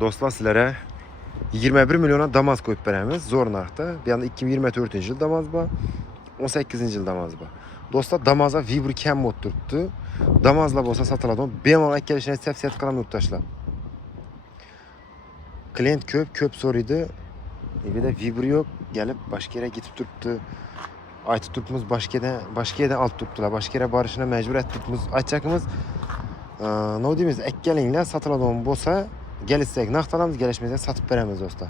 Dostlar sizlere 21 milyona Damaz koyup beremiz. Zor narxda. Bir anda 2024 yıl Damaz var. 18 yıl Damaz var. Dostlar Damaz'a Vibri Cam mod turttu. Damazla bolsa satıladı. Bemalak gelişine tavsiye qilaman yurtdoshlar. Klient köp so'raydi. Bir de Vibri yok. Gelip başka yere gitip turttu. Aytib turtmuz başka yerden alıp turttular. Başka yere barışına mecbur et turtmuz. Aytacakımız ne deyimiz? Ekkelingler satıladı bolsa gelişsek naqtalamız, gelişmezse satıp veremiz dostlar.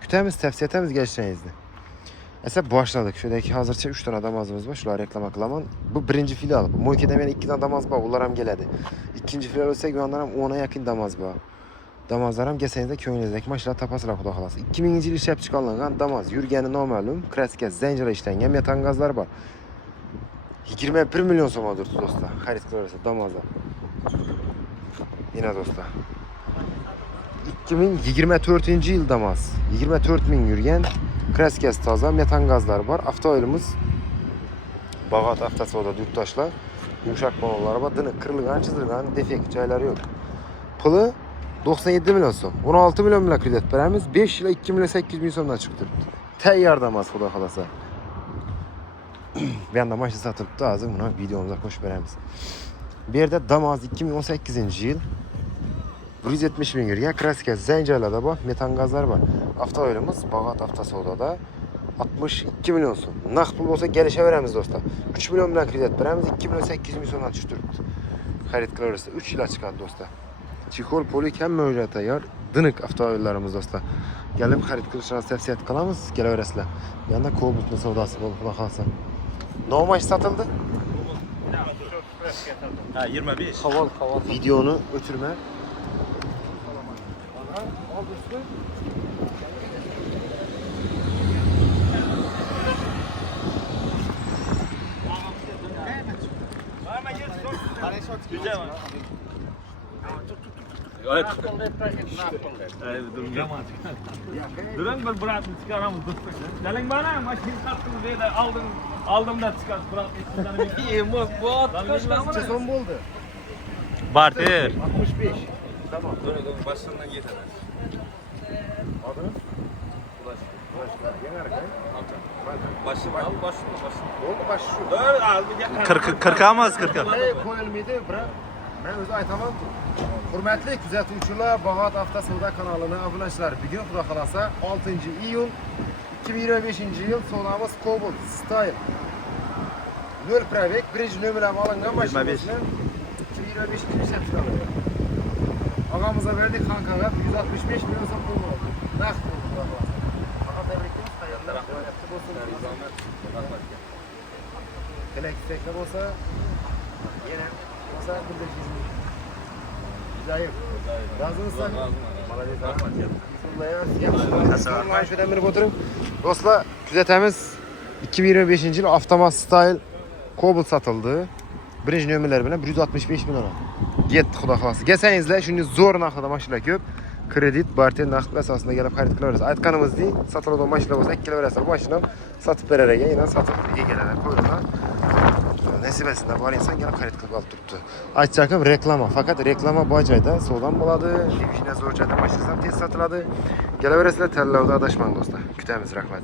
Kütemiz, tavsiye etemiz gelişeceğinizde. Esa başladık. Şuradaki hazırça 3 tane damazımız var. Şuları reklama kılaman. Bu birinci filial. Bu Moike'de yani 2 tane damaz var. Onlar hem geledi. İkinci filial olsa güvenlerim 10'a yakın damaz var. Damazlarım geçenizde köyünüzdeki maşallah tapasılar xudo xolasa. 2000 yıl işlep çıkarılan damaz. Yürgeni noma'lum. Kraska zencire işlengen metan gazlar var. 21 milyon so'mga durdu dostlar. Xarid qilaversa damazlar. Yine dostlar. 2024 yıl damaz. 24 bin yürgen. Kraskasi toza, metan gazlar var. Avtomobilimiz Bağat avtosoda yurtdoshlar. Yumshaq balonlar var. Dini kırılgan, chizilgan, defekt joylari yo'q. Puli 97 milyon so'm. 16 milyon bilan kredit beramiz. 5 yil 2 milyon 800 ming so'mdan chiqib turibdi. Tayyor damaz xudo xolasa. Bu yerda mashina sotilibdi. Hozir buni videomizga qo'shib beramiz. Bu yerda Damaz 2018 yil 170 bin yurgan kraska zanjirlarda bor, metan gazlar var. Avtomobilimiz Bağat avtosodada 62 milyon so'm. Naqd pul bo'lsa kelishaveramiz do'stlar. 3 milyon bilan kredit beramiz, 2 milyon 800 ming so'mdan tushib turibdi. Xarid qilaversa 3 yil chiqadi do'stlar. Chexol polik ham mavjud tayyor. Diniq avtomobillarimiz do'stlar. Kelib xarid qilishingizni tavsiya qilamiz, kelaverasizlar. Yana Cobalt'ni savdosi bo'lib xudo xolasa. Nomash sotildi? Ha 25. Haval. Videoni o'chirma. Durun bir bırakın çıkaramız. Gelin bana maşini sattınız ve de aldım da çıkart bırak. Bu at kaç Son oldu. Barter. 65. Tamam. Dur başından yeter. Adınız? Başı al başını. Oldu başı şu. Dur al bir 40 almaz 40. Koyulmaydı bırak. Ben özü aytamam. Hürmetli kuzatuvchilar, Bağat Avtosavdo kanalına obunachilar. Bugun xudo xolasa 6 iyun 2025 yil savdomiz Cobalt Style 0 probek 1 nomerlab olingan mashina 2025 yil ishlab chiqariladi. Og'amizga berdik Xankaga 165 million so'm pul oldi. Naqd pul xudo xolasa. Faqat tabriklaymiz, hayotlar rahmat bo'lsin. Kelakda bo'lsa yana bo'lsa bildirishingiz. Zayıf. Razınızsan. Dostlar, küzetemiz 2025 yıl Avtomat Style Cobalt satıldı. Birinci nömerler bile 165 milyon. Gitti xudo xolasa. Gelsangizlar, shunday zo'r narxda mashinalar ko'p. Kredit, barter narx asosida kelib xarid qilaverasiz. Aytganimizdek, sotiladigan mashina bo'lsa, kelaverasiz. Bu mashinani sotib berar ekan, yana sotib egalari qo'yilgan. Nesibəsində var insan gəlib xarid qilib olib turibdi. Aytacağım reklama, faqat reklama bu joyda savdan bo'ladi. Diviziyada zo'r joyda mashinasam tez sotiladi. Kelaverasizlar, tanlovda adashmang do'stlar. Kutamiz, rahmat.